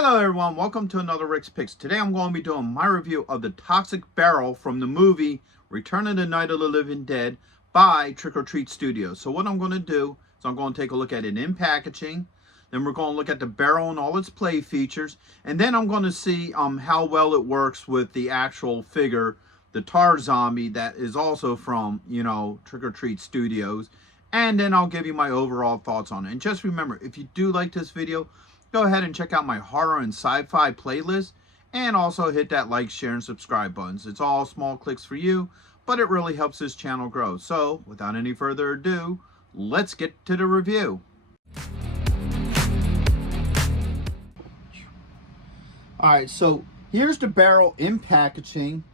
Hello everyone, welcome to another Rick's Picks. Today I'm going to be doing my review of the Toxic Barrel from the movie Return of the Night of the Living Dead by Trick or Treat Studios. So what I'm going to do is I'm going to take a look at it in packaging, then we're going to look at the barrel and all its play features, and then I'm going to see how well it works with the actual figure, the Tar Zombie, that is also from, Trick or Treat Studios. And then I'll give you my overall thoughts on it. And just remember, if you do like this video, go ahead and check out my horror and sci-fi playlist, and also hit that like, share, and subscribe buttons. It's all small clicks for you, but it really helps this channel grow. So, without any further ado, let's get to the review. Alright, so here's the barrel in packaging.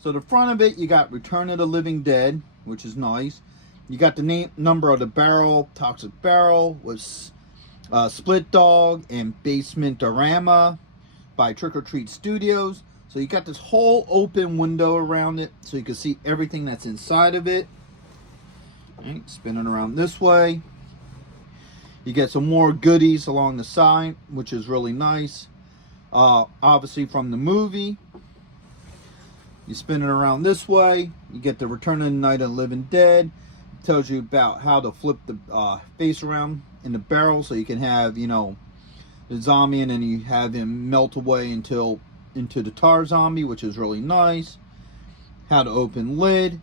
So the front of it, you got Return of the Living Dead, which is nice. You got the number of the barrel, Toxic Barrel, with Split Dog and Basement Dorama by Trick or Treat Studios. So you got this whole open window around it, so you can see everything that's inside of it. Right, spin it around this way. You get some more goodies along the side, which is really nice. Obviously from the movie. You spin it around this way. You get the Return of the Night of the Living Dead. It tells you about how to flip the face around in the barrel, so you can have, the zombie, and then you have him melt away into the Tar Zombie, which is really nice. How to open lid.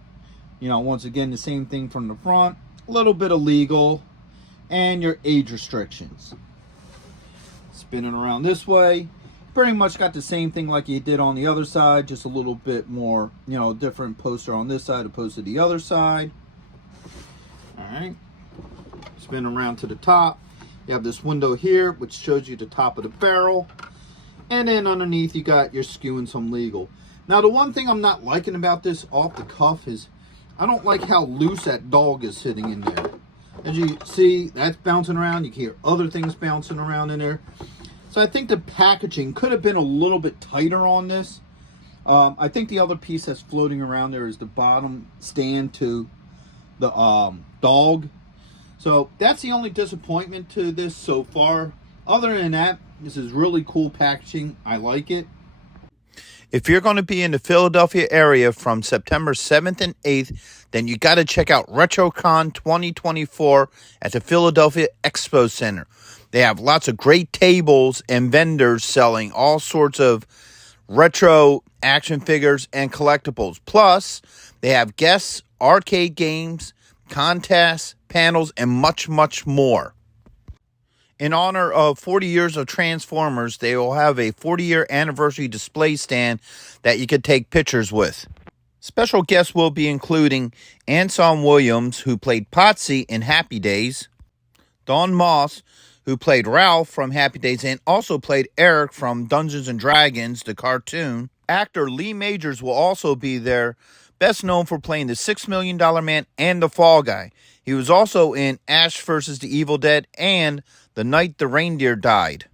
Once again, the same thing from the front. A little bit of legal. And your age restrictions. Spinning around this way. Pretty much got the same thing like you did on the other side, just a little bit more, different poster on this side opposed to the other side. Alright. Spin around to the top. You have this window here, which shows you the top of the barrel. And then underneath, you got your skew and some legal. Now, the one thing I'm not liking about this off the cuff is I don't like how loose that dog is sitting in there. As you see, that's bouncing around. You can hear other things bouncing around in there. So I think the packaging could have been a little bit tighter on this. I think the other piece that's floating around there is the bottom stand to the dog. So that's the only disappointment to this so far. Other than that, this is really cool packaging. I like it. If you're going to be in the Philadelphia area from September 7th and 8th, then you got to check out RetroCon 2024 at the Philadelphia Expo Center. They have lots of great tables and vendors selling all sorts of retro action figures and collectibles. Plus, they have guests, arcade games, contests, panels, and much, much more. In honor of 40 years of Transformers, they will have a 40-year anniversary display stand that you could take pictures with. Special guests will be including Anson Williams, who played Potsy in Happy Days, Don Moss, who played Ralph from Happy Days and also played Eric from Dungeons & Dragons, the cartoon. Actor Lee Majors will also be there, best known for playing the $6 Million Man and the Fall Guy. He was also in Ash vs. the Evil Dead and The Night the Reindeer Died.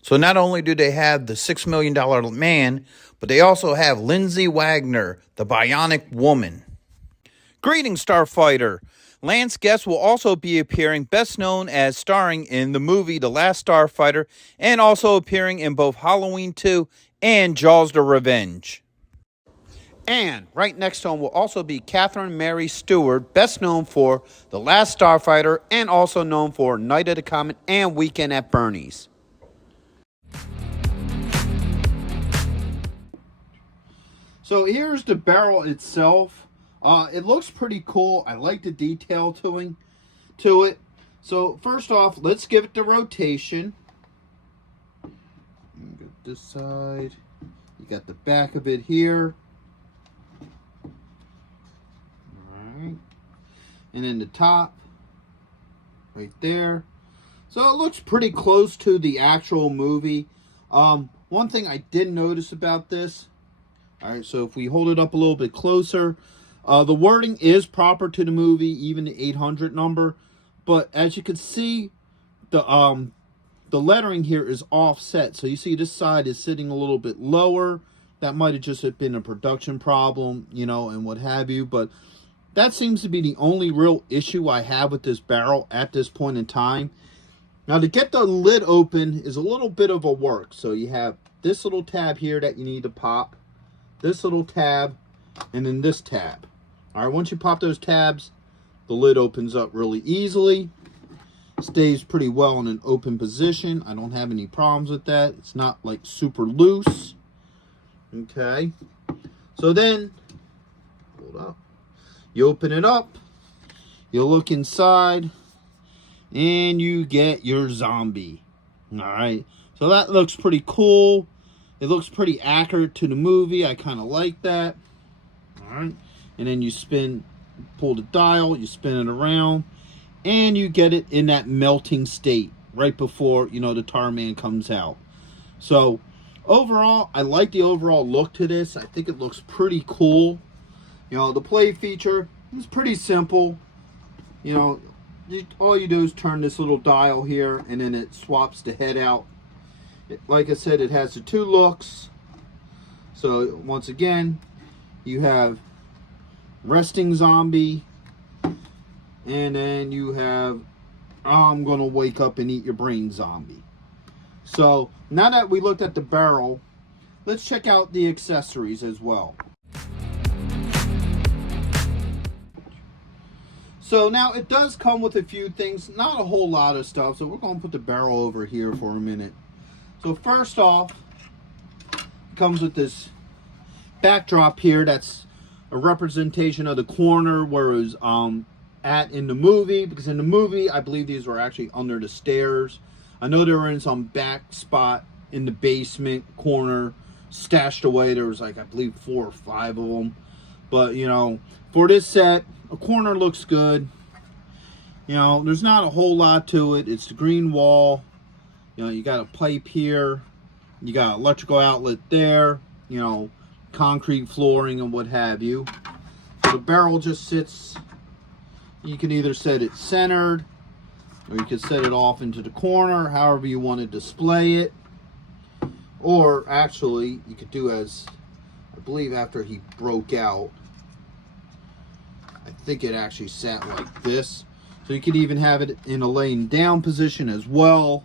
So not only do they have the $6 Million Man, but they also have Lindsay Wagner, the Bionic Woman. Greetings, Starfighter. Lance Guest will also be appearing, best known as starring in the movie The Last Starfighter, and also appearing in both Halloween 2 and Jaws the Revenge. And right next to him will also be Catherine Mary Stewart, best known for The Last Starfighter and also known for Night of the Comet and Weekend at Bernie's. So here's the barrel itself. It looks pretty cool. I like the detail to it. So first off, let's give it the rotation. Get this side. You got the back of it here. Alright. And then the top. Right there. So it looks pretty close to the actual movie. One thing I did notice about this. Alright, so if we hold it up a little bit closer. The wording is proper to the movie, even the 800 number. But as you can see, the lettering here is offset. So you see this side is sitting a little bit lower. That might have just been a production problem, and what have you. But that seems to be the only real issue I have with this barrel at this point in time. Now to get the lid open is a little bit of a work. So you have this little tab here that you need to pop, this little tab, and then this tab. All right, once you pop those tabs, the lid opens up really easily. Stays pretty well in an open position. I don't have any problems with that. It's not like super loose. Okay. So then, hold up. You open it up. You look inside. And you get your zombie. Alright. So that looks pretty cool. It looks pretty accurate to the movie. I kind of like that. Alright. And then you pull the dial. You spin it around. And you get it in that melting state right before, the tar man comes out. So, overall, I like the overall look to this. I think it looks pretty cool. The play feature is pretty simple. All you do is turn this little dial here, and then it swaps the head out. Like I said, it has the two looks. So, once again, you have resting zombie. And then you have, I'm going to wake up and eat your brain zombie. So, now that we looked at the barrel, let's check out the accessories as well. So, now it does come with a few things, not a whole lot of stuff. So, we're going to put the barrel over here for a minute. So, first off, it comes with this backdrop here that's a representation of the corner where it was, at in the movie, because in the movie I believe these were actually under the stairs. I know they were in some back spot in the basement corner, stashed away. There was I believe 4 or 5 of them. But for this set, a corner looks good. There's not a whole lot to it. It's the green wall. You got a pipe here. You got an electrical outlet there. Concrete flooring and what have you. So the barrel just sits. You can either set it centered, or you can set it off into the corner, however you want to display it. Or actually, you could do as, I believe after he broke out, I think it actually sat like this. So you could even have it in a laying down position as well.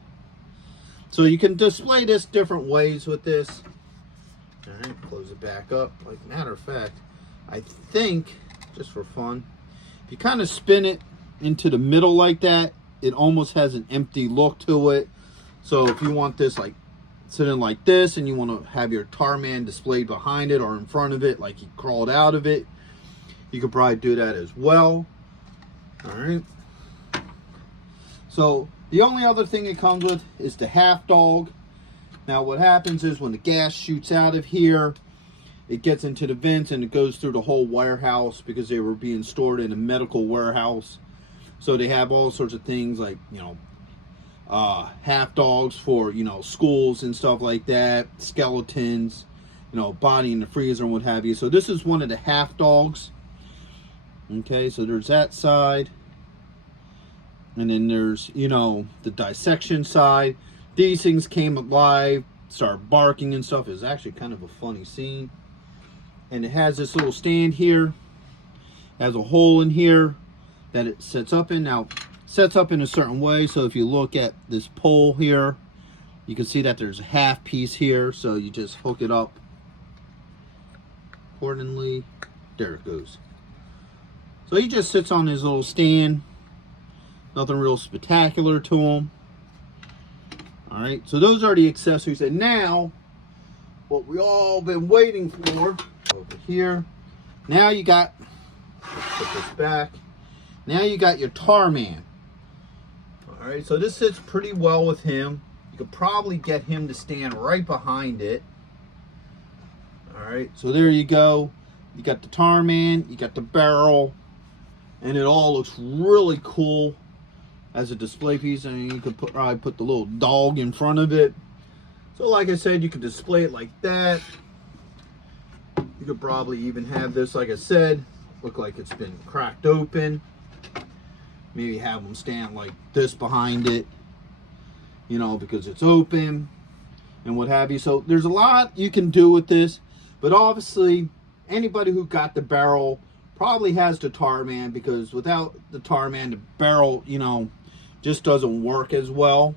So you can display this different ways with this. All right, close it back up. Like a matter of fact, I think, just for fun, if you kind of spin it into the middle like that, it almost has an empty look to it. So if you want this like sitting like this and you want to have your tar man displayed behind it or in front of it like he crawled out of it, you could probably do that as well. All right. So the only other thing it comes with is the half dog. Now what happens is when the gas shoots out of here, it gets into the vents and it goes through the whole warehouse because they were being stored in a medical warehouse. So they have all sorts of things like, half dogs for, schools and stuff like that, skeletons, body in the freezer and what have you. So this is one of the half dogs. Okay, so there's that side. And then there's, the dissection side. These things came alive, started barking and stuff. It was actually kind of a funny scene. And it has this little stand here. It has a hole in here that it sets up in. Now, it sets up in a certain way. So if you look at this pole here, you can see that there's a half piece here. So you just hook it up accordingly. There it goes. So he just sits on his little stand. Nothing real spectacular to him. All right, so those are the accessories. And now, what we all been waiting for, over here. Now you got, put this back. Now you got your tar man. All right, so this sits pretty well with him. You could probably get him to stand right behind it. All right, so there you go. You got the tar man, you got the barrel, and it all looks really cool as a display piece. And you could probably put the little dog in front of it. So like I said, you could display it like that. You could probably even have this, like I said, look like it's been cracked open. Maybe have them stand like this behind it, because it's open and what have you. So there's a lot you can do with this, but obviously anybody who got the barrel probably has the tar man, because without the tar man, the barrel, just doesn't work as well.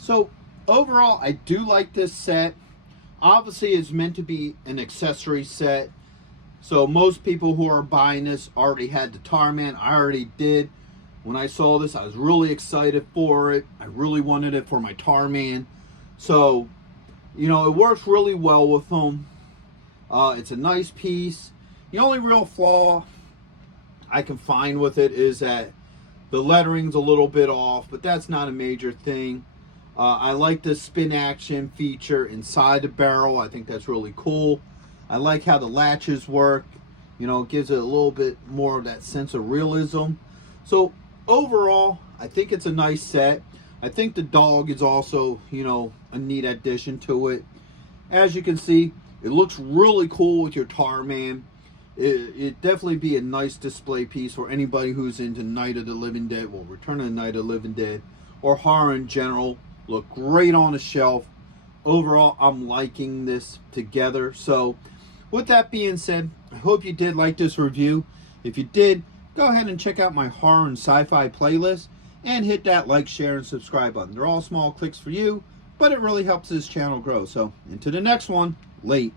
So overall, I do like this set. Obviously, it's meant to be an accessory set. So most people who are buying this already had the Tarman. I already did. When I saw this, I was really excited for it. I really wanted it for my Tarman. So, you know, it works really well with them. It's a nice piece. The only real flaw I can find with it is that the lettering's a little bit off, but that's not a major thing. I like the spin action feature inside the barrel. I think that's really cool. I like how the latches work. You know, it gives it a little bit more of that sense of realism. So overall, I think it's a nice set. I think the dog is also, you know, a neat addition to it. As you can see, it looks really cool with your Tarman. It'd definitely be a nice display piece for anybody who's into Night of the Living Dead, well, Return of the Night of the Living Dead, or horror in general. Look great on a shelf. Overall, I'm liking this together. So with that being said, I hope you did like this review. If you did, go ahead and check out my horror and sci-fi playlist and hit that like, share, and subscribe button. They're all small clicks for you, but it really helps this channel grow. So until the next one, late.